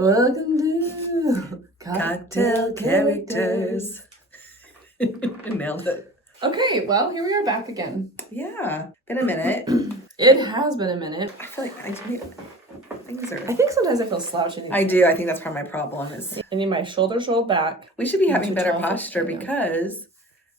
Welcome to Cocktail Characters. Nailed it. Okay, well, here we are back again. Yeah, been a minute. It has been a minute. I feel like things are... I think sometimes I feel slouchy. I do. I think that's part of my problem is... I need my shoulders rolled back. We should be having better posture because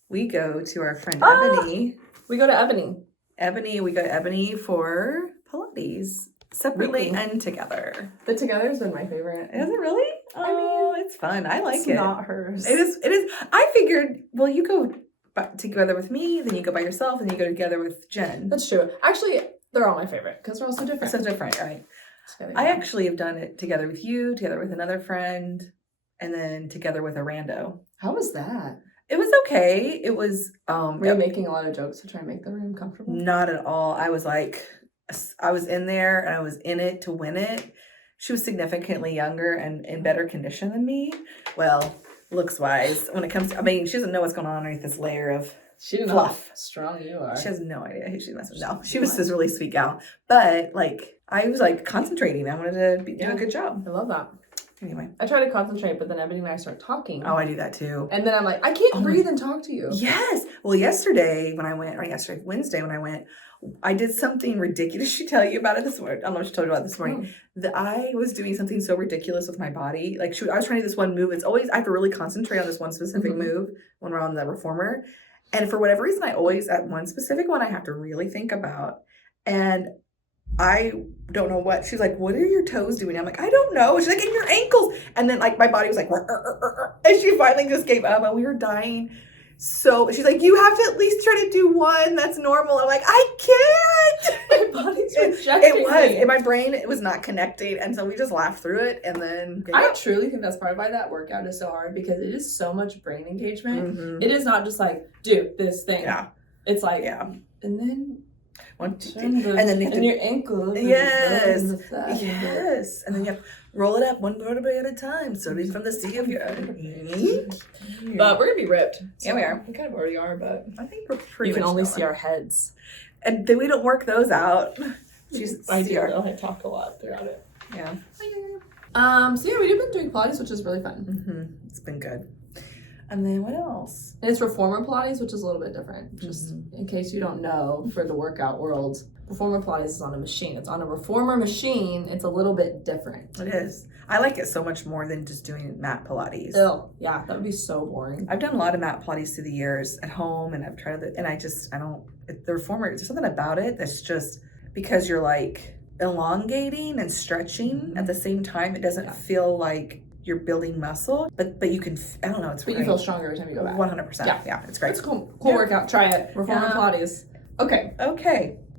we go to our friend Ebony. We go to Ebony. We go to Ebony for Pilates. Separately Weekly. And together. The together's been my favorite. Is it really? I mean, it's fun. I like it's it. not hers. It is. I figured, well, you go together with me, then you go by yourself, and you go together with Jen. That's true. Actually, they're all my favorite because we're all so different. So different, right? Together, I actually have done it together with you, together with another friend, and then together with a rando. How was that? It was okay. It was... Were you making a lot of jokes to try and make the room comfortable? Not at all. I was in there and I was in it to win it. She was significantly younger and in better condition than me. Well, looks-wise, when it comes to... I mean, she doesn't know what's going on underneath this layer of She didn't fluff. know how strong you are. She has no idea who she's messing with. No, she was this really sweet gal. But, I was, concentrating. I wanted to do a good job. I love that. Anyway. I try to concentrate, but then Ebony and I start talking. Oh, I do that too. And then I'm like, I can't breathe and talk to you. Yes. Well, Wednesday when I went, I did something ridiculous. Did she tell you about it this morning? I don't know if she told you about it this morning. That I was doing something so ridiculous with my body. I was trying to do this one move. It's always, I have to really concentrate on this one specific move when we're on the reformer. And for whatever reason, I always, at one specific one, I have to really think about. And I don't know what. She's like, what are your toes doing? I'm like, I don't know. She's like, and your ankles. And then my body was like, and she finally just gave up and we were dying. So she's like, you have to at least try to do one. That's normal. I'm like, I can't. My body's rejecting me. In my brain, it was not connecting. And so we just laughed through it and then. I truly think that's part of why that workout is so hard because it is so much brain engagement. Mm-hmm. It is not just like, do this thing. Yeah. It's like, and then. And then you have to, your ankle. Yes. Yes. And then you have to roll it up one vertebrae at a time, starting from the sea of your But we're going to be ripped. So yeah, we are. We kind of already are, but I think we're pretty you can much only going. See our heads. And then we don't work those out. I do, though. I talk a lot throughout it. Yeah. So yeah, we've been doing Pilates, which is really fun. Mm-hmm. It's been good. And then what else? And it's reformer Pilates, which is a little bit different. Just in case you don't know, for the workout world, reformer Pilates is on a machine. It's on a reformer machine. It's a little bit different. It is. I like it so much more than just doing mat Pilates. Oh, yeah, that would be so boring. I've done a lot of mat Pilates through the years at home, and I've tried it, and the reformer, there's something about it that's just, because you're elongating and stretching at the same time, it doesn't feel like you're building muscle, but you can, I don't know, it's But you feel stronger every time you go back. 100%. Yeah, it's great. It's cool. Cool workout. Try it. Reformer Pilates. Okay.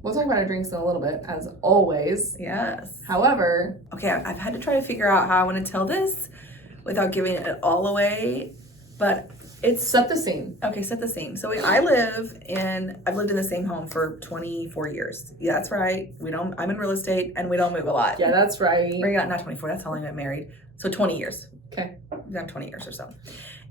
We'll talk about our drinks in a little bit, as always. Yes. However. Okay, I've had to try to figure out how I want to tell this without giving it all away, but it's... Set the scene. Okay, set the scene. So I've lived in the same home for 24 years. Yeah, that's right. I'm in real estate and we don't move a lot. Yeah, that's right. Bring it out, not 24, that's how long I got married. So 20 years. Okay. Done 20 years or so.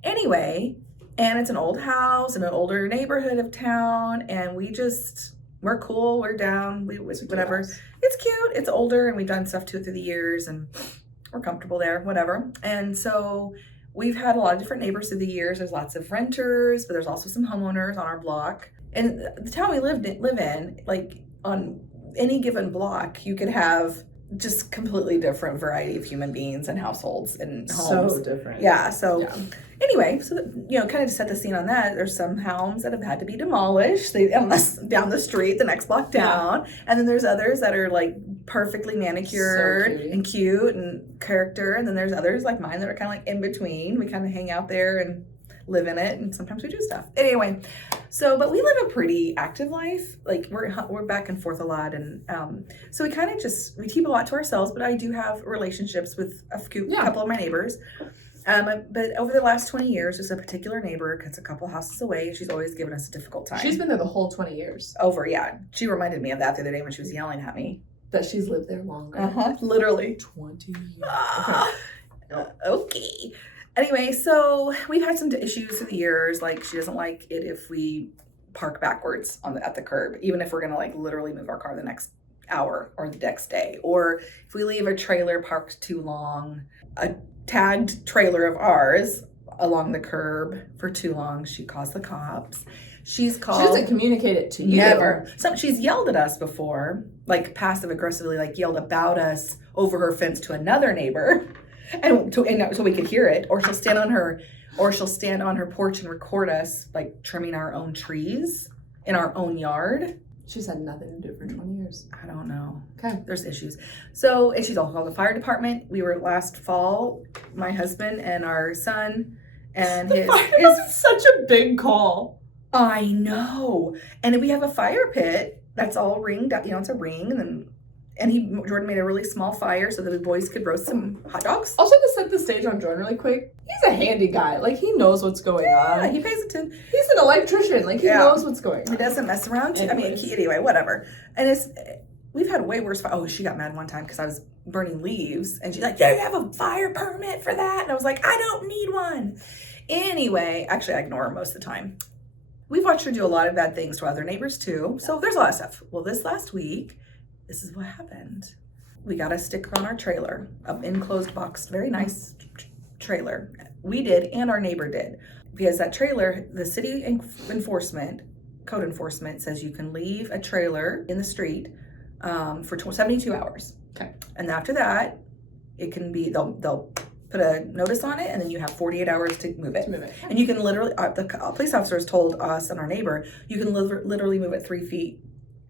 Anyway, and it's an old house in an older neighborhood of town, and we're cool, we're down, whatever. It's cute, it's older, and we've done stuff to it through the years, and we're comfortable there, whatever. And so we've had a lot of different neighbors through the years. There's lots of renters, but there's also some homeowners on our block. And the town we live in, on any given block, you could have just completely different variety of human beings and households and homes. So different. Yeah. So anyway, kind of to set the scene on that, there's some homes that have had to be demolished. Unless down the street, the next block down. Yeah. And then there's others that are perfectly manicured and cute and character. And then there's others like mine that are kind of in between. We kind of hang out there and live in it, and sometimes we do stuff. Anyway, but we live a pretty active life. We're back and forth a lot, and so we kind of we keep a lot to ourselves. But I do have relationships with a couple of my neighbors. But over the last 20 years, there's a particular neighbor that's a couple houses away, and she's always given us a difficult time. She's been there the whole 20 years. She reminded me of that the other day when she was yelling at me. That she's lived there longer. Literally 20 years. Okay. Anyway, so we've had some issues through the years. She doesn't like it if we park backwards at the curb, even if we're gonna literally move our car the next hour or the next day. Or if we leave a trailer parked too long, a tagged trailer of ours along the curb for too long, she calls the cops. She's called. She doesn't communicate it to you. Never. So she's yelled at us before, like passive aggressively, like yelled about us over her fence to another neighbor, and so we could hear it. Or she'll stand on her porch and record us like trimming our own trees in our own yard. She's had nothing to do for 20 years. I don't know. Okay. There's issues. So, and she's also called the fire department. We were last fall, my husband and our son and his such a big call. I know. And we have a fire pit that's all ringed up, it's a ring, and Jordan made a really small fire so that the boys could roast some hot dogs. Also, to set the stage on Jordan really quick, he's a handy guy. Like, he knows what's going on. He pays attention. He's an electrician. Like, he knows what's going on. He doesn't mess around. Anyway, whatever. And we've had way worse. Oh, she got mad one time because I was burning leaves, and she's like, "Do you have a fire permit for that?" And I was like, "I don't need one." Anyway, actually, I ignore her most of the time. We've watched her do a lot of bad things to other neighbors too. So there's a lot of stuff. Well, this last week, this is what happened. We got a sticker on our trailer, an enclosed box, very nice trailer. We did, and our neighbor did. Because that trailer, the city code enforcement says you can leave a trailer in the street for 72 hours. Okay. And after that, it can be, they'll put a notice on it, and then you have 48 hours to move it. And you can literally, the police officers told us and our neighbor, you can literally move it 3 feet.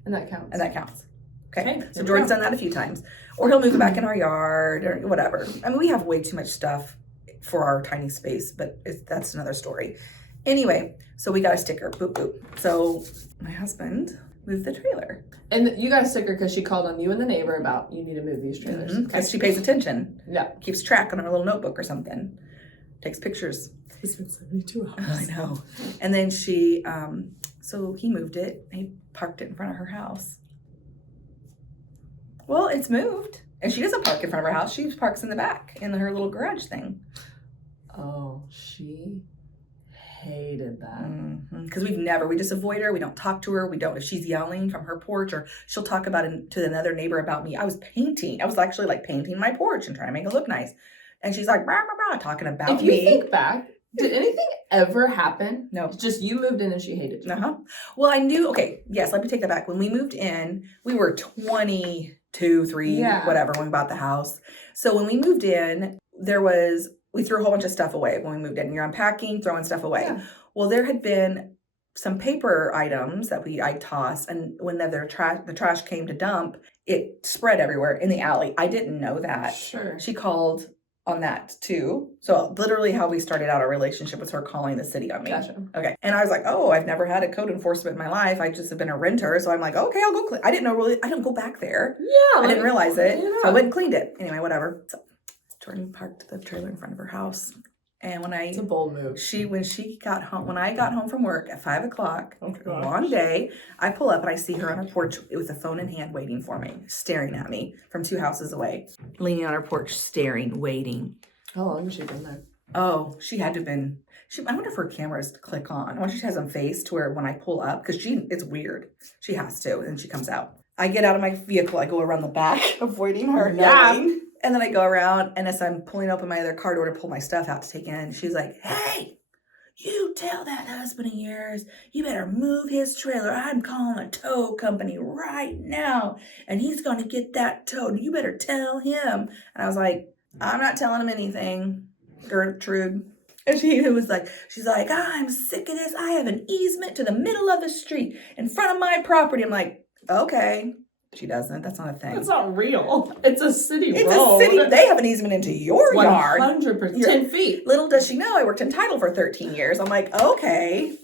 And that counts. Okay. So Jordan's done that a few times. Or he'll move it back in our yard or whatever. I mean, we have way too much stuff for our tiny space, but that's another story. Anyway, so we got a sticker. Boop, boop. So my husband moved the trailer. And you got a sticker because she called on you and the neighbor about you need to move these trailers. Because she pays attention. Yeah. Keeps track on her little notebook or something. Takes pictures. It's been 72 hours. I know. And then she, so he moved it. He parked it in front of her house. Well, it's moved. And she doesn't park in front of her house. She parks in the back in her little garage thing. Oh, she hated that. Because we just avoid her. We don't talk to her. If she's yelling from her porch, or she'll talk about it to another neighbor about me. I was actually like painting my porch and trying to make it look nice. And she's like, rah, rah, rah, talking about me. If you think back, did anything ever happen? No. It's just you moved in and she hated you. Uh-huh. Well, I knew, yes, let me take that back. When we moved in, we were 22, 3, whatever, when we bought the house. So when we moved in, we threw a whole bunch of stuff away when we moved in. You're unpacking, throwing stuff away. Yeah. Well, there had been some paper items that I tossed, and when the trash came to dump, it spread everywhere in the alley. I didn't know that. Sure. She called on that too. So literally how we started out our relationship was her calling the city on me. Gotcha. Okay. And I was like, oh, I've never had a code enforcement in my life. I just have been a renter. So I'm like, okay, I'll go clean. I don't go back there. Yeah. I didn't realize it. Yeah. So I went and cleaned it. Anyway, whatever. So Jordan parked the trailer in front of her house. And it's a bold move. When I got home from work at 5:00, a long day, I pull up and I see her on her porch with a phone in hand waiting for me, staring at me from 2 houses away, leaning on her porch, staring, waiting. How long has she been there? Oh, she had to have been, I wonder if her cameras click on. I wonder if she has them faced to where when I pull up, because it's weird. She has to, and she comes out. I get out of my vehicle, I go around the back, avoiding her. Yeah. And then I go around, and as I'm pulling open my other car door to pull my stuff out to take in, she's like, hey, you tell that husband of yours, you better move his trailer. I'm calling a tow company right now, and he's going to get that towed. You better tell him. And I was like, I'm not telling him anything, Gertrude. And she's like, I'm sick of this. I have an easement to the middle of the street in front of my property. I'm like, okay. She doesn't. That's not a thing. That's not real. It's a city road. It's a city. They have an easement into your yard. 100%. 10 feet. Little does she know I worked in title for 13 years. I'm like, okay.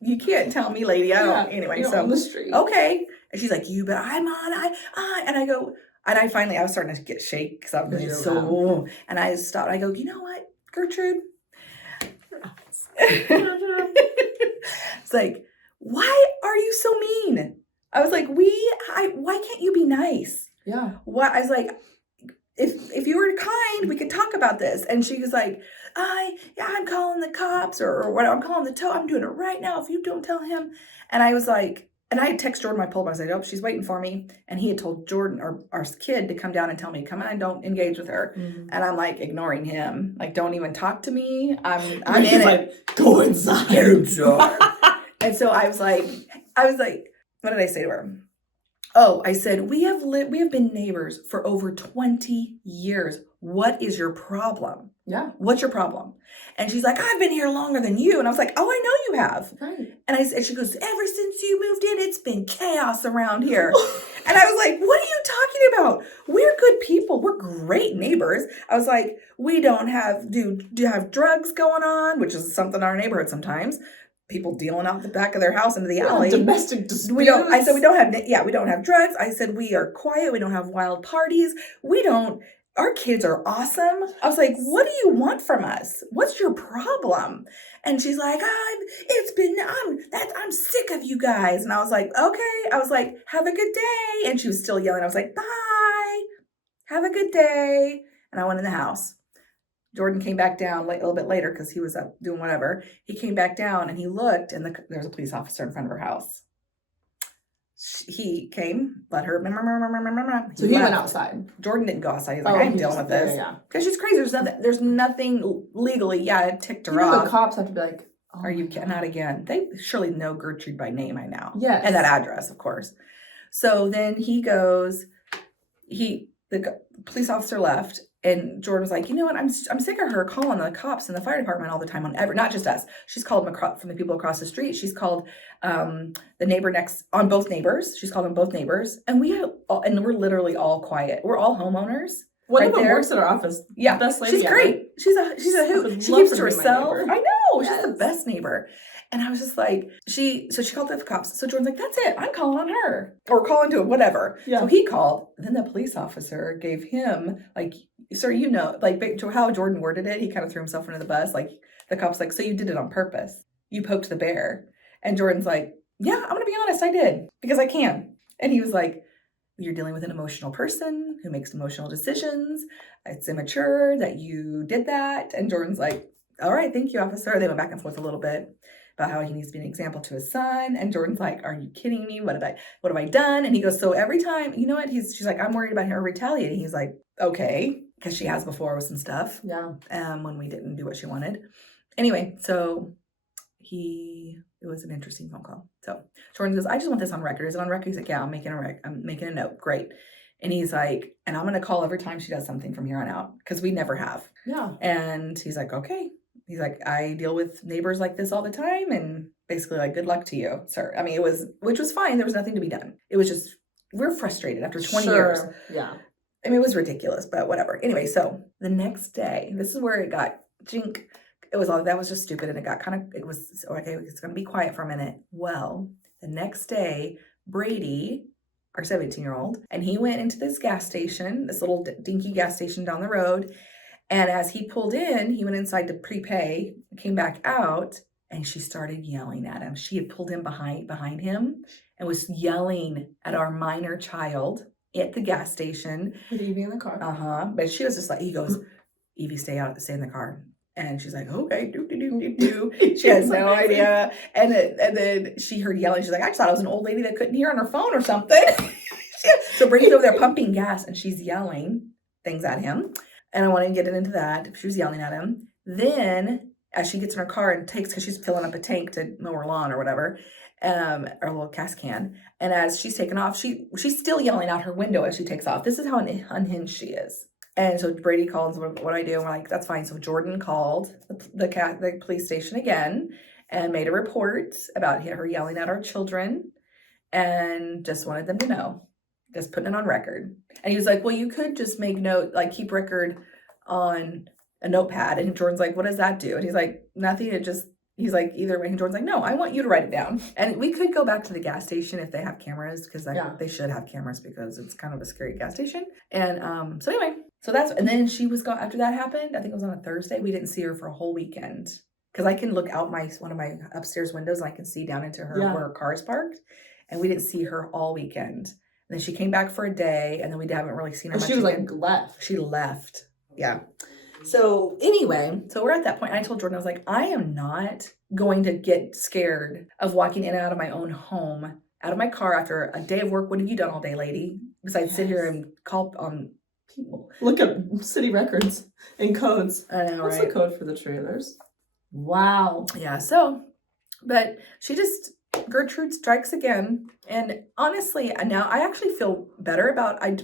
You can't tell me, lady. I don't. Anyway, you're on the street. Okay. And she's like, you bet. I'm on. And I go, and I was starting to get shake because I'm really so. And I stopped. I go, you know what, Gertrude? It's like, why are you so mean? I was like, why can't you be nice? Yeah. What? I was like, if you were kind, we could talk about this. And she was like, I'm calling the cops or what? I'm calling the tow. I'm doing it right now if you don't tell him. And I was like, And I had texted Jordan, I pulled him, I said, oh, she's waiting for me. And he had told Jordan, or our kid, to come down and tell me, come on, don't engage with her. Mm-hmm. And I'm like ignoring him. Like, don't even talk to me. I'm in it. Like, go inside. Get inside. And so I was like, what did I say to her? Oh, I said, we have been neighbors for over 20 years. What is your problem? Yeah. What's your problem? And she's like, I've been here longer than you. And I was like, oh, I know you have. Right. And she goes, ever since you moved in, it's been chaos around here. And I was like, what are you talking about? We're good people. We're great neighbors. I was like, we don't have, do you have drugs going on? Which is something in our neighborhood sometimes. People dealing out the back of their house into the alley. Domestic disputes. I said, we don't have drugs. I said, we are quiet. We don't have wild parties. Our kids are awesome. I was like, what do you want from us? What's your problem? And she's like, I'm sick of you guys. And I was like, okay. I was like, have a good day. And she was still yelling. I was like, bye. Have a good day. And I went in the house. Jordan came back down a little bit later because he was up doing whatever. He came back down and he looked, and there's a police officer in front of her house. He came, let her. So he went outside. Jordan didn't go outside. He's like, I'm dealing with this. Because she's crazy. There's nothing legally. Yeah, it ticked her off. The cops have to be like, oh, are you not again? They surely know Gertrude by name, I know. Yes. And that address, of course. So then he goes, the police officer left. And Jordan was like, you know what? I'm sick of her calling the cops and the fire department all the time not just us. She's called them from the people across the street. She's called the neighbor on both neighbors. She's called them both neighbors. And we're literally all quiet. We're all homeowners. One of them works at our office. Yeah, best lady she's great. She's a hoot. She keeps to herself. I know. Yes. She's the best neighbor. And I was just like, she called the cops. So Jordan's like, that's it. I'm calling on her. Or calling to whatever. Yeah. So he called. Then the police officer gave him, like, sir, like how Jordan worded it, he kind of threw himself under the bus. Like, the cop's like, so you did it on purpose. You poked the bear. And Jordan's like, yeah, I'm going to be honest, I did. Because I can. And he was like, you're dealing with an emotional person who makes emotional decisions. It's immature that you did that. And Jordan's like, all right, thank you, officer. They went back and forth a little bit about how he needs to be an example to his son. And Jordan's like, are you kidding me? What have I done? And he goes, so every time, you know what? She's like, I'm worried about her retaliating. He's like, okay. Because she has before with some stuff. Yeah. When we didn't do what she wanted. Anyway, so it was an interesting phone call. So Jordan goes, I just want this on record. Is it on record? He's like, yeah, I'm making a note. Great. And he's like, and I'm going to call every time she does something from here on out. Because we never have. Yeah. And he's like, okay. He's like, I deal with neighbors like this all the time. And basically like, good luck to you, sir. I mean, which was fine. There was nothing to be done. It was just, we're frustrated after 20 years. Yeah. I mean, it was ridiculous, but whatever. Anyway, so the next day, this is where it got jink. That was just stupid. And it was okay. It's going to be quiet for a minute. Well, the next day, Brady, our 17-year-old, and he went into this gas station, this little dinky gas station down the road. And as he pulled in, he went inside to prepay, came back out, and she started yelling at him. She had pulled him behind him and was yelling at our minor child at the gas station. With Evie in the car. But she was just like, he goes, Evie, stay in the car. And she's like, okay, do. She has no idea. And then she heard yelling. She's like, I just thought it was an old lady that couldn't hear on her phone or something. So Brady's over there pumping gas, and she's yelling things at him. And I want to get into that. She was yelling at him. Then, as she gets in her car and because she's filling up a tank to mow her lawn or whatever, or a little gas can. And as she's taking off, she's still yelling out her window as she takes off. This is how unhinged she is. And so Brady calls, what do I do? And we're like, that's fine. So Jordan called the police station again and made a report about her yelling at our children and just wanted them to know, just putting it on record. And he was like, well, you could just make note, like keep record on a notepad. And Jordan's like, what does that do? And he's like, nothing. He's like, either way. And Jordan's like, no, I want you to write it down. And we could go back to the gas station if they have cameras, because they should have cameras because it's kind of a scary gas station. And so anyway, and then she was gone after that happened. I think it was on a Thursday. We didn't see her for a whole weekend because I can look out one of my upstairs windows and I can see down into her where her car is parked. And we didn't see her all weekend. And then she came back for a day, and then we haven't really seen her much. She was again. left. She left. Yeah. So anyway, we're at that point. And I told Jordan, I was like, I am not going to get scared of walking in and out of my own home out of my car after a day of work. What have you done all day, lady? Besides sit here and call on people. Look at city records and codes. I know, What's right? the code for the trailers? Wow. Yeah, but she just, Gertrude strikes again. And honestly, now I actually feel better about, I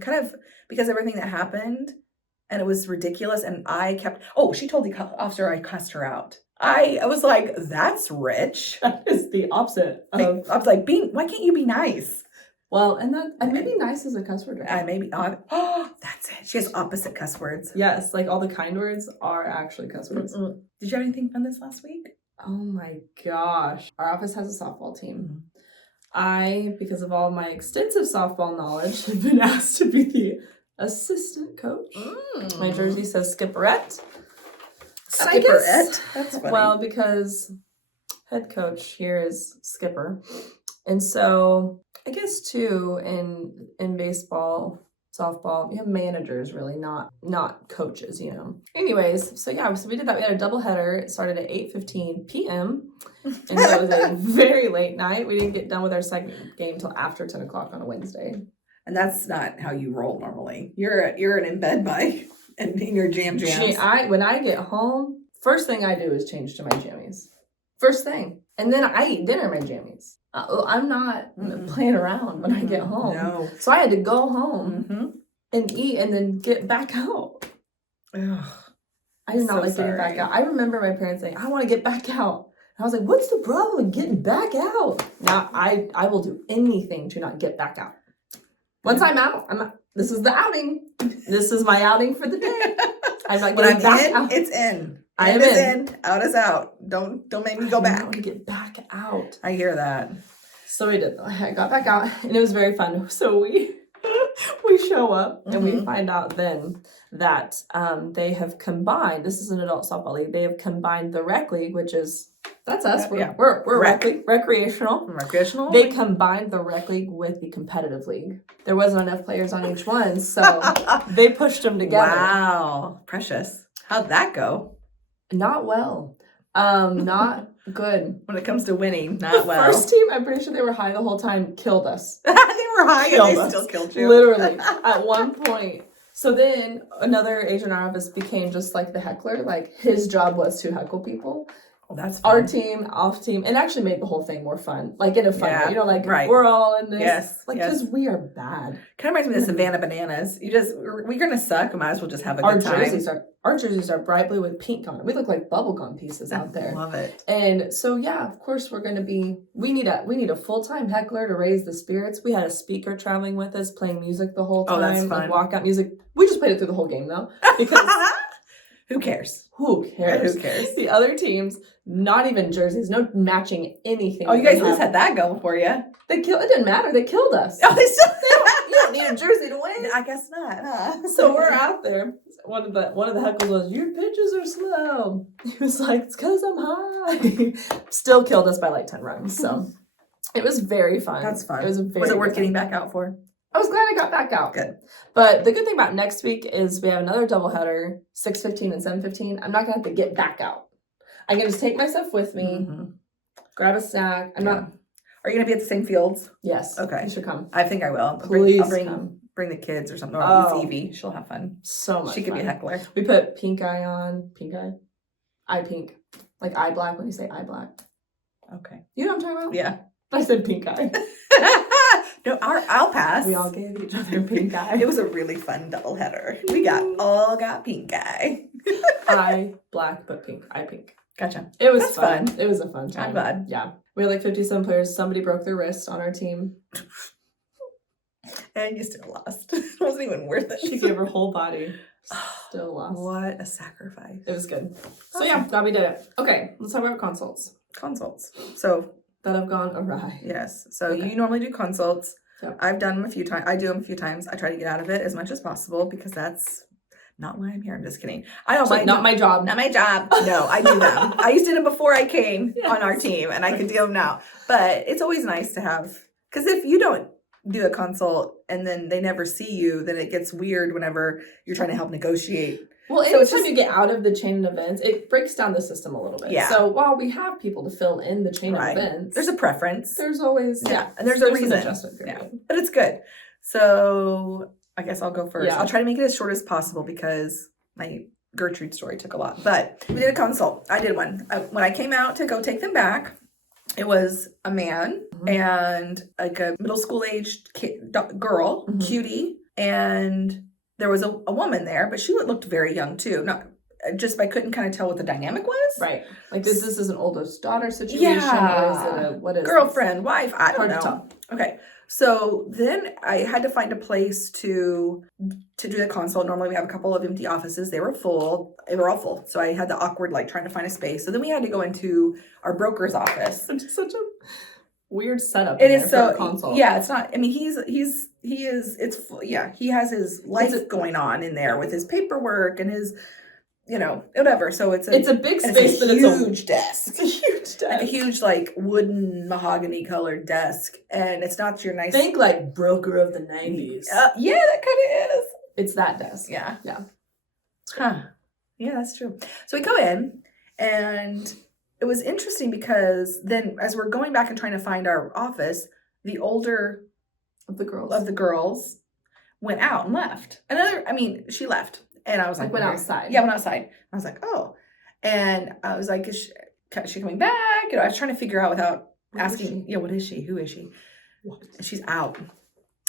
kind of, because everything that happened, and it was ridiculous, and she told the officer I cussed her out. I was like, that's rich. That is the opposite of... I was like, why can't you be nice? Well, and maybe nice is a cuss word. Right? That's it. She has opposite cuss words. Yes, like all the kind words are actually cuss words. Did you have anything fun this last week? Oh my gosh. Our office has a softball team. I, because of all my extensive softball knowledge, have been asked to be the assistant coach. My jersey says Skipperette. Skipperette? That's funny. Well, because head coach here is Skipper. And so I guess too in baseball, softball, you have managers really, not coaches, you know. Anyways, so we did that. We had a doubleheader. It started at 8:15 p.m. And so it was a very late night. We didn't get done with our second game until after 10 o'clock on a Wednesday. And that's not how you roll normally. You're an in bed bike and in your jams. When I get home, first thing I do is change to my jammies. First thing. And then I eat dinner in my jammies. I'm not playing around when I get home. No. So I had to go home and eat and then get back out. Ugh. I did not like getting back out. I remember my parents saying, I want to get back out. And I was like, what's the problem with getting back out? Now, I will do anything to not get back out. Once I'm out, this is the outing. This is my outing for the day. I'm not getting back out. It's in. I am in. Out is out. Don't make me go back. I want to get back out. I hear that. So we did. I got back out, and it was very fun. So we show up, and we find out then that they have combined. This is an adult softball league. They have combined the rec league, which is that's us. We're recreational. Recreational. They combined the rec league with the competitive league. There wasn't enough players on each one, so they pushed them together. Wow, precious. How'd that go? Not well. Not good. When it comes to winning, not well. The first team, I'm pretty sure they were high the whole time, killed us. They were high and they still killed you. Literally, at one point. So then another agent in our office became just like the heckler. Like his job was to heckle people. Well, that's fun. Our team, off team, and actually made the whole thing more fun. Like in a fun way. You know, like we're all in this. Yes. Because we are bad. Kind of reminds me of the Savannah Bananas. We're going to suck. We might as well just have a good time. Our jerseys are bright blue with pink on it. We look like bubblegum pieces out there. Love it. And so, of course, we're going to be, we need a full-time heckler to raise the spirits. We had a speaker traveling with us, playing music the whole time. Oh, that's fun. Like walkout music. We just played it through the whole game, though. Because Who cares? Who cares? Who cares? The other teams, not even jerseys, no matching anything. Oh, you guys at least had that going for you. It didn't matter. They killed us. Oh, You don't need a jersey to win. I guess not, huh? So we're out there. One of the heckles was, your pitches are slow. He was like, it's because I'm high. Still killed us by like 10 runs. So it was very fun. That's fun. Was it worth getting back out for? I was glad I got back out. Good. But the good thing about next week is we have another doubleheader, 6:15 and 7:15. I'm not going to have to get back out. I can just take my stuff with me, grab a snack. Are you going to be at the same fields? Yes. Okay. You should come. I think I will. Please I'll bring the kids or something. Or Evie. She'll have fun. So much She could fun. be a heckler. We put pink eye on. Pink eye? Eye pink. Like eye black when you say eye black. Okay. You know what I'm talking about? Yeah. I said pink eye. No, I'll pass. We all gave each other pink eye. It was a really fun doubleheader. We all got pink eye. Eye black, but pink. Eye pink. Gotcha. It was That's fun. It was a fun time. I'm glad. Yeah. We had like 57 players. Somebody broke their wrist on our team. And you still lost. It wasn't even worth it. She gave her whole body. Still lost. What a sacrifice. It was good. So glad we did it. Okay, let's talk about consults. Consults. So that have gone awry. Yes. So you normally do consults. Yep. I've done them a few times. I do them a few times. I try to get out of it as much as possible because that's not why I'm here. I'm just kidding. I don't mind. Not my job. Not my job. No, I do them. I used to do them before I came on our team, and I can do them now. But it's always nice to have, because if you don't do a consult and then they never see you, then it gets weird whenever you're trying to help negotiate. Well, So it's anytime just- you get out of the chain of events, it breaks down the system a little bit. Yeah. So while we have people to fill in the chain Right. of events, There's a preference. there's always and there's a reason. an adjustment period. Yeah. But it's good. So I guess I'll go first. Yeah. I'll try to make it as short as possible because my Gertrude story took a lot. But we did a consult. I did one. When I came out to go take them back, it was a man and like a middle school aged girl, cutie, and there was a woman there, but she looked very young too. Not just I couldn't kind of tell what the dynamic was. Right. Like this is an oldest daughter situation, Yeah. or is it what is girlfriend, wife? I don't Hard to know. tell. Okay. So then I had to find a place to do the consult. Normally we have a couple of empty offices. They were full. They were all full. So I had the awkward like trying to find a space. So then we had to go into our broker's office. It's such a weird setup. It is so for a consult. yeah. It's not. I mean, he has his life going on in there with his paperwork and his, whatever. So it's a big space, but it's a huge desk. It's a huge desk. Like a huge like wooden mahogany colored desk, and it's not your nice. Think like broker of the 90s. Yeah, that kind of is. It's that desk. Yeah. Yeah. Huh. Yeah, that's true. So we go in, and it was interesting because then as we're going back and trying to find our office, the older Of the girls went out and left. She left. And I was like, went outside. Yeah, went outside. I was like, oh. And I was like, is she coming back? I was trying to figure out without asking, what is she? Who is she? What? She's out.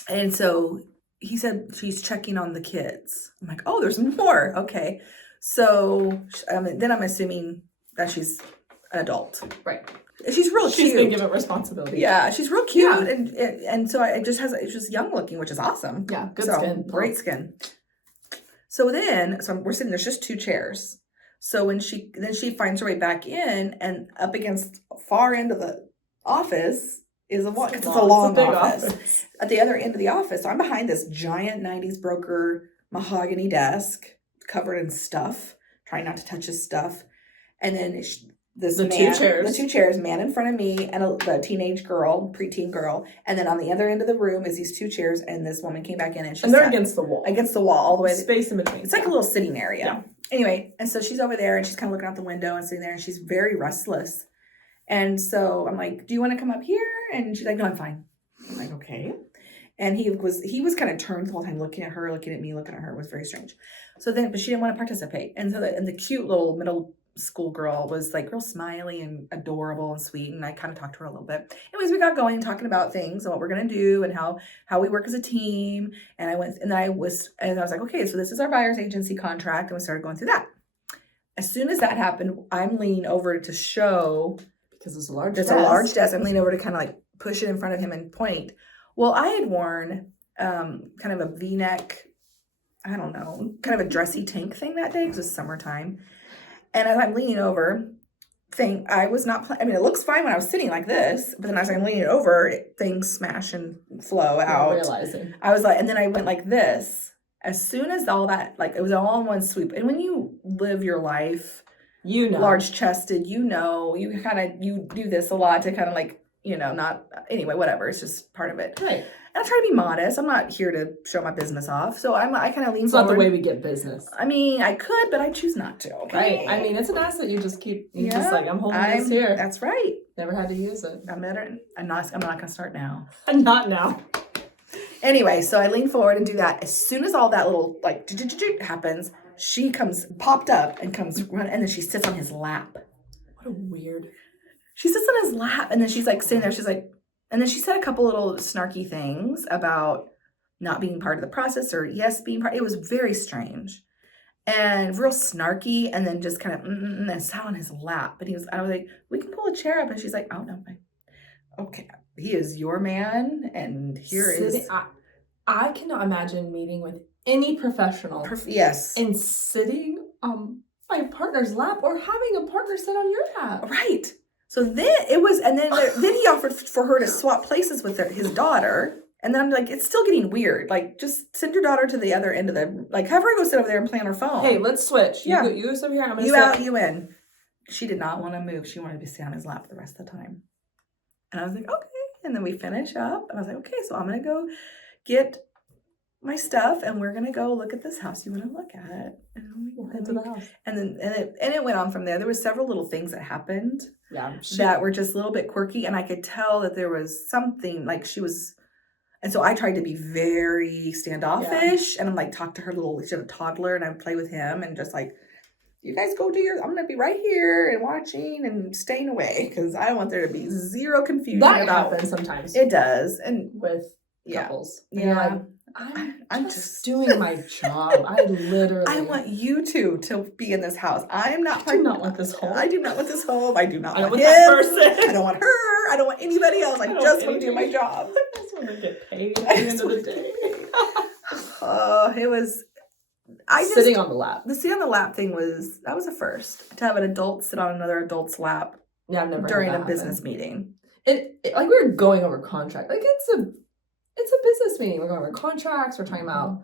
And so he said she's checking on the kids. I'm like, oh, there's more. Okay. So then I'm assuming that she's an adult. Right. She's real cute. She's been given responsibility. Yeah, she's real cute, and so it's just young looking, which is awesome. Yeah, good skin. Great skin. So we're sitting. There's just two chairs. So when she finds her way back in, and up against far end of the office is a wall. It's a long office. At the other end of the office, I'm behind this giant '90s broker mahogany desk covered in stuff, trying not to touch his stuff, and then. The two chairs, man in front of me and the teenage girl, preteen girl. And then on the other end of the room is these two chairs, and this woman came back in and they're against the wall. Against the wall, all the way. Space in between. It's like a little sitting area. Yeah. Anyway, and so she's over there and she's kind of looking out the window and sitting there, and she's very restless. And so I'm like, do you want to come up here? And she's like, no, I'm fine. I'm like, okay. And he was kind of turned the whole time, looking at her, looking at me, looking at her. It was very strange. So then, but she didn't want to participate. And so the cute little middle school girl was like real smiley and adorable and sweet, and I kind of talked to her a little bit. Anyways, we got going talking about things and what we're gonna do and how we work as a team. And I was like, okay, so this is our buyer's agency contract, and we started going through that. As soon as that happened, I'm leaning over to show, because it's a large desk. I'm leaning over to kind of like push it in front of him and point. Well, I had worn kind of a V-neck, I don't know, kind of a dressy tank thing that day. It was summertime. And as I'm leaning over, I was not, it looks fine when I was sitting like this, but then as I'm leaning over, things smash and flow out. Realizing. I was like, and then I went like this. As soon as all that, like, it was all in one swoop. And when you live your life, large chested, you do this a lot to kind of like, not, anyway, whatever. It's just part of it. Right. And I try to be modest. I'm not here to show my business off. So I kind of lean forward. It's not the way we get business. I could, but I choose not to. Okay. Right. It's an asset you just keep. Just like, I'm holding this here. That's right. Never had to use it. I'm not going to start now. Not now. Anyway, so I lean forward and do that. As soon as all that little like happens, she popped up and comes running, and then she sits on his lap. What a weird. She sits on his lap, and then she's like sitting there. She's like. And then she said a couple little snarky things about not being part of the process or yes, being part. It was very strange and real snarky. And then just kind of and sat on his lap. But I was like, we can pull a chair up. And she's like, oh no, okay, he is your man. And here is. I cannot imagine meeting with any professional. Yes. And sitting on my partner's lap or having a partner sit on your lap. Right. So then then he offered for her to swap places with his daughter. And then I'm like, it's still getting weird. Like, just send your daughter to the other end of have her go sit over there and play on her phone. Hey, let's switch. Yeah. You sit here. I'm going to sit. You out, you in. She did not want to move. She wanted to sit on his lap the rest of the time. And I was like, okay. And then we finish up. And I was like, okay, so I'm going to go get my stuff and we're gonna go look at this house you want to look at. And We'll head to the house. And then it went on from there. There was several little things that happened that were just a little bit quirky, and I could tell that there was something like she was. And so I tried to be very standoffish, and I'm like, talk to her she had a toddler, and I would play with him, and just like, you guys go do your. I'm gonna be right here and watching and staying away because I want there to be zero confusion. That happens sometimes. It does, and with couples. And yeah. You're like, I'm just doing my job. I want you two to be in this house. I am not. I do not want this home. I do not want this home. I do not want him. that person. I don't want her. I don't want anybody else. I just want to do my job. I just want to get paid at the end of the day. It was. Sitting on the lap. The sit on the lap thing was a first to have an adult sit on another adult's lap. Yeah, I've never during had a business meeting. It like we were going over contract. Like it's a business meeting. We're going over contracts. We're talking about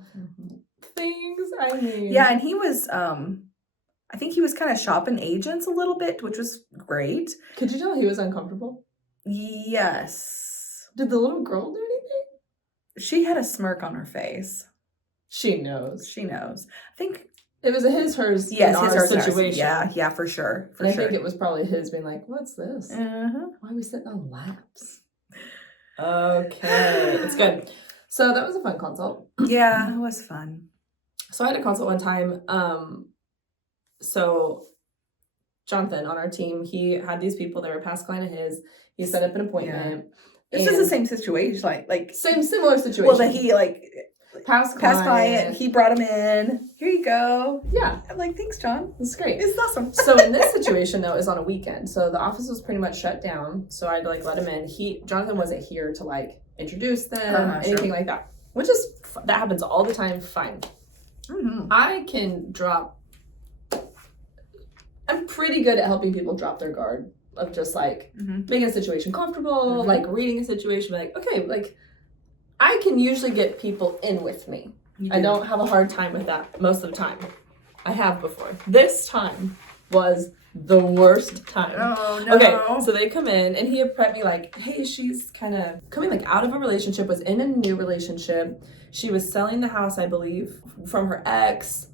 things. I mean, yeah, and he was. I think he was kind of shopping agents a little bit, which was great. Could you tell he was uncomfortable? Yes. Did the little girl do anything? She had a smirk on her face. She knows. She knows. I think it was a his, hers, yes, his, hers situation. Yeah, for sure. I think it was probably his being like, "What's this? Uh-huh. Why are we sitting on laps?" Okay, it's good. So that was a fun consult. Yeah, it was fun. So I had a consult one time. So Jonathan on our team, he had these people that were a past client of his. He set up an appointment. Yeah. This is the same situation, like similar situation. Well, that he past client, he brought him in. Here you go. Yeah. I'm like, thanks, John. It's great. It's awesome. So in this situation, though, is on a weekend. So the office was pretty much shut down. So I had to let him in. Jonathan wasn't here to introduce them, anything like that. Which is, that happens all the time. Fine. Mm-hmm. I can I'm pretty good at helping people drop their guard of just making a situation comfortable, reading a situation, okay, I can usually get people in with me. I don't have a hard time with that most of the time. I have before. This time was the worst time. Oh, no. Okay, so they come in, and he had prepped me hey, she's kind of coming out of a relationship, was in a new relationship. She was selling the house, I believe, from her ex.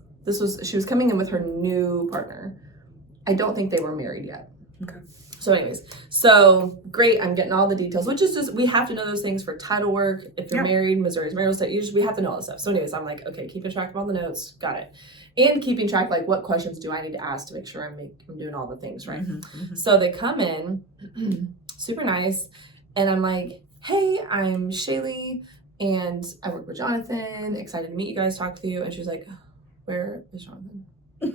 She was coming in with her new partner. I don't think they were married yet. Okay. So anyways, so great, I'm getting all the details, which is just, we have to know those things for title work. If you're married, Missouri's marital state, we have to know all this stuff. So anyways, I'm okay, keeping track of all the notes, got it. And keeping track, what questions do I need to ask to make sure I'm doing all the things right. Mm-hmm. So they come in, super nice, and I'm hey, I'm Shaylea, and I work with Jonathan, excited to meet you guys, talk to you. And she was like, where is Jonathan? I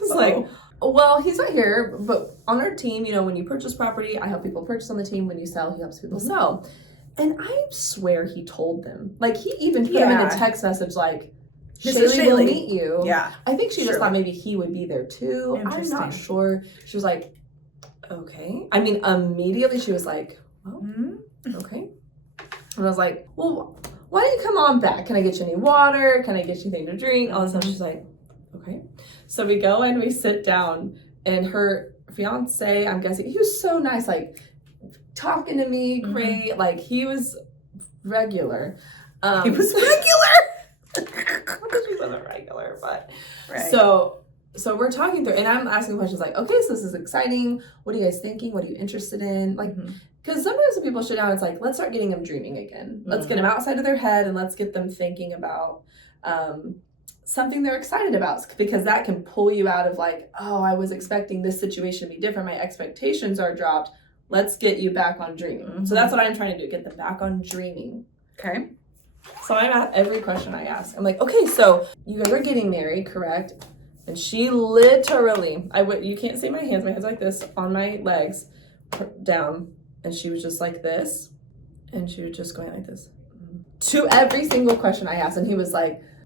was well, he's not here, but on our team, when you purchase property, I help people purchase on the team. When you sell, he helps people sell. And I swear he told them. He even put him in a text message Shaylea will meet you. Yeah. I think she just thought maybe he would be there too. I'm not sure. She was okay. I mean, immediately she was well, okay. And I was well, why don't you come on back? Can I get you any water? Can I get you anything to drink? All this stuff. She's okay. So we go and we sit down, and her fiance, I'm guessing, he was so nice, talking to me, great. He was regular. He was regular? He wasn't regular, but. Right. So we're talking through, and I'm asking questions okay, so this is exciting. What are you guys thinking? What are you interested in? Because sometimes when people sit down, it's let's start getting them dreaming again. Let's get them outside of their head, and let's get them thinking about something they're excited about, because that can pull you out of oh, I was expecting this situation to be different. My expectations are dropped. Let's get you back on dreaming. So that's what I'm trying to do, get them back on dreaming. Okay. So I'm at every question I ask. I'm okay, so you guys are getting married, correct? And she literally, you can't see my hands are like this on my legs, down. And she was just like this. And she was just going like this. To every single question I asked. And he was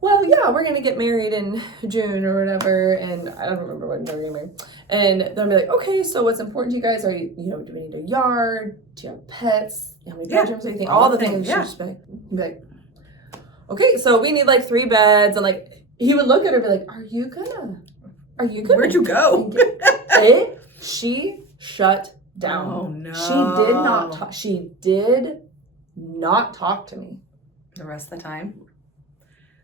well, yeah, we're going to get married in June or whatever. And I don't remember when they were getting married. And then I'll be okay, so what's important to you guys? Are you, do we need a yard? Do you have pets? How many bedrooms? Anything? All the things. Yeah. She'd just be okay, so we need 3 beds. And he would look at her and be are you gonna? Where'd you go? She shut down. Oh, no. She did not talk to me. The rest of the time?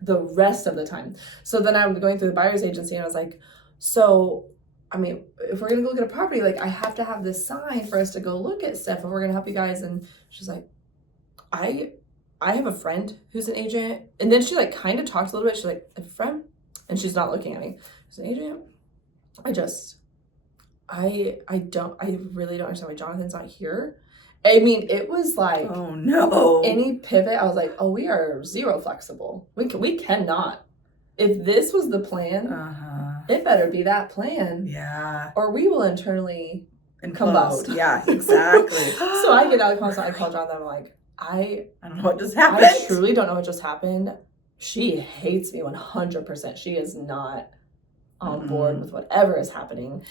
the rest of the time. So then I'm going through the buyer's agency and I was like, so, I mean, if we're going to go look at a property, like I have to have this sign for us to go look at stuff and we're going to help you guys. And she's like, I have a friend who's an agent. And then she like kind of talks a little bit. She's like, I have a friend. And she's not looking at me. She's an agent. I really don't understand why Jonathan's not here. I mean, it was like, oh no, any pivot. I was like, oh, we are zero flexible. We cannot. If this was the plan, it better be that plan. Yeah. Or we will internally implode. combust. Yeah, exactly. So I get out of the console. I call Jonathan. I'm like, I don't know what just happened. I truly don't know what just happened. She hates me 100%. She is not on board with whatever is happening.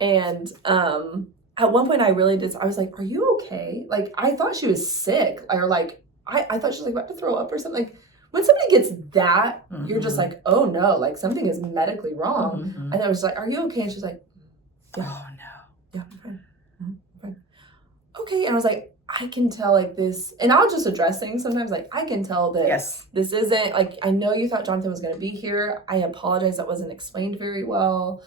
And at one point I was like, are you okay? Like, I thought she was sick. Or like, I thought she was like about to throw up or something. Like, when somebody gets that, you're just like, oh no, like something is medically wrong. And I was like, are you okay? And she's like, yeah. Oh no. Yeah, I'm fine. I'm fine. Okay. And I was like, I can tell like this, and I'll just address things sometimes. Like, I can tell that this isn't like, I know you thought Jonathan was going to be here. I apologize. That wasn't explained very well,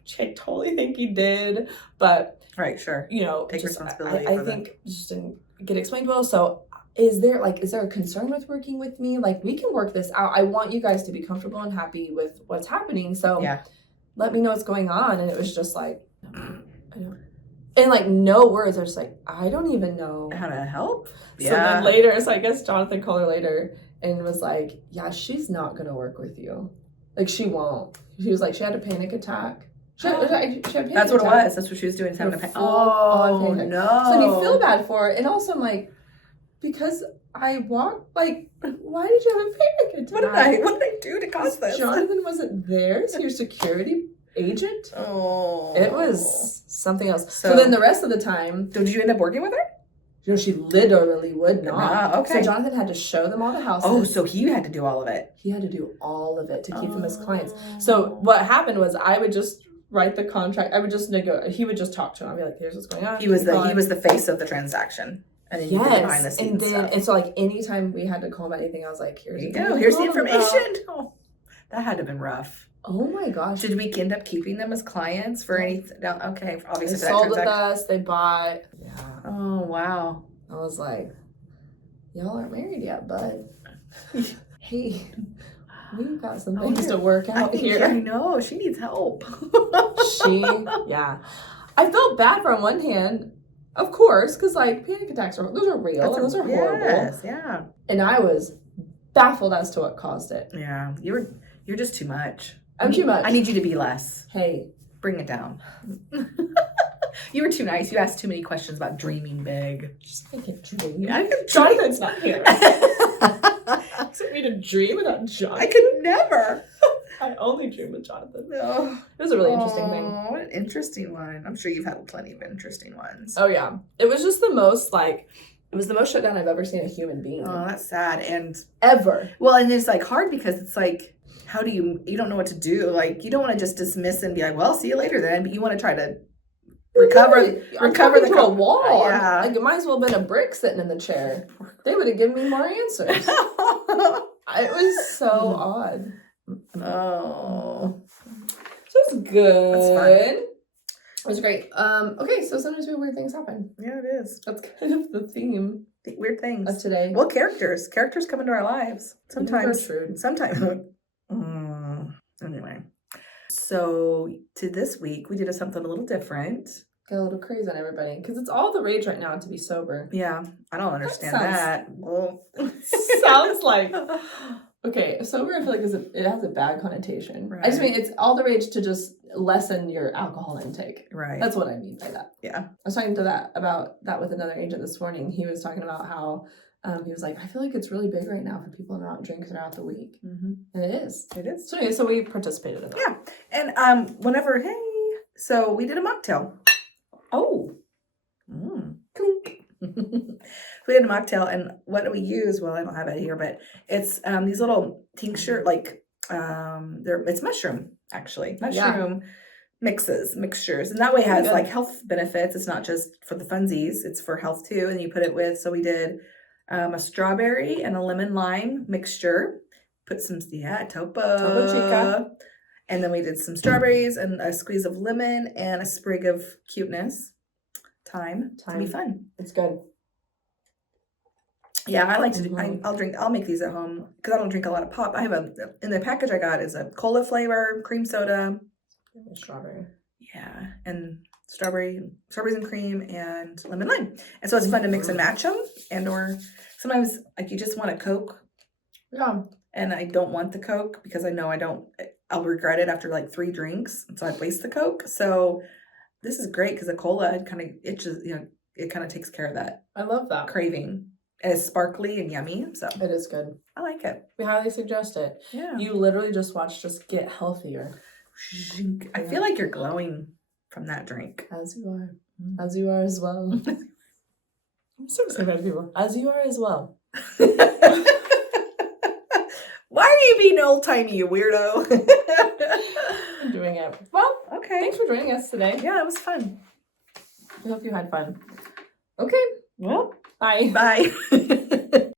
which I totally think he did. But right, sure. You know, take responsibility. I think just didn't get explained well. So is there a concern with working with me? Like, we can work this out. I want you guys to be comfortable and happy with what's happening. So let me know what's going on. And it was just like, I don't. And like no words. I was just like, I don't even know how to help. So then later, so I guess Jonathan called her later and was like, yeah, she's not gonna work with you. Like, she won't. She was like, she had a panic attack. She had a panic That's what attack. it was. That's what she was doing. Having a panic. Oh no. So you feel bad for her, and also I'm like, because I walked. Like, why did you have a panic attack? What did I do to cause this? Jonathan wasn't there. So your security agent. Oh, it was something else. So then the rest of the time, did you end up working with her? You know, she literally would not. Okay. So Jonathan had to show them all the houses. Oh, so he had to do all of it. He had to do all of it to keep them as clients. So what happened was, I would just write the contract. I would just he would just talk to him. I'd be like, here's what's going on. He was the face of the transaction. And then you did behind the scenes and so like anytime we had to call him about anything, I was like, here's the information. Oh, that had to have been rough. Oh my gosh. Did we end up keeping them as clients for anything? Okay, obviously they sold with us, they bought. Yeah. Oh, wow. I was like, y'all aren't married yet, bud. Hey, we've got some things to work out here. I know, she needs help. I felt bad for on one hand, of course, because like panic attacks those are real and those are horrible. Yes, yeah. And I was baffled as to what caused it. Yeah, you're just too much. I'm too much. I need you to be less. Hey, bring it down. You were too nice. You asked too many questions about dreaming big. Just make it dream. Jonathan's not here. Expect me to dream without Jonathan? I could never. I only dream with Jonathan. No. It was a really interesting thing. Oh, what an interesting one. I'm sure you've had plenty of interesting ones. Oh, yeah. It was just the most shutdown I've ever seen a human being. Oh, that's sad. And ever. Well, and it's like hard because it's like, how do you don't know what to do. Like, you don't want to just dismiss and be like, well, see you later then. But you want to try to recover the a wall. Yeah. Like, it might as well have been a brick sitting in the chair. They would have given me more answers. It was so odd. Oh. So it's good. That's fun. It was great. Okay, so sometimes weird things happen. Yeah, it is. That's kind of the theme. Weird things of today. Well, characters come into our lives sometimes. Gertrude. Sometimes. Anyway, so to this week we did something a little different. Got a little crazy on everybody because it's all the rage right now to be sober. Yeah, I don't understand that. Well, sounds like okay. Sober, I feel like it has a bad connotation. Right. I just mean it's all the rage to just lessen your alcohol intake. Right. That's what I mean by that. Yeah. I was talking about that with another agent this morning. He was talking about how he was like, I feel like it's really big right now for people that are out drinking throughout the week. Mm-hmm. And it is. It is. So anyway, so we participated in that. Yeah. And so we did a mocktail. Oh. Clink. We did a mocktail, and what do we use? Well, I don't have it here, but it's these little tincture, like it's mushroom, actually. Mushroom mixtures. And that way it has like health benefits. It's not just for the funsies, it's for health too. And you put it with, so we did a strawberry and a lemon lime mixture, put some, Topo Chica. And then we did some strawberries and a squeeze of lemon and a sprig of cuteness. Thyme. To be fun. It's good. Yeah, I like to do, I'll make these at home because I don't drink a lot of pop. I have in the package I got is a cola flavor, cream soda. Strawberry. Yeah, and strawberries and cream and lemon lime. And so it's fun to mix and match them, and or sometimes like you just want a Coke. Yeah. And I don't want the Coke because I know I'll regret it after like 3 drinks. So I waste the Coke. So this is great because the cola it kind of takes care of that. I love that. Craving. It's sparkly and yummy. So it is good. I like it. We highly suggest it. Yeah. You literally just watched us get healthier. I feel like you're glowing from that drink. As you are. As you are as well. I'm so excited about people. As you are as well. Why are you being old-timey, you weirdo? I'm doing it. Well, okay. Thanks for joining us today. Yeah, it was fun. We hope you had fun. Okay. Well, bye. Bye.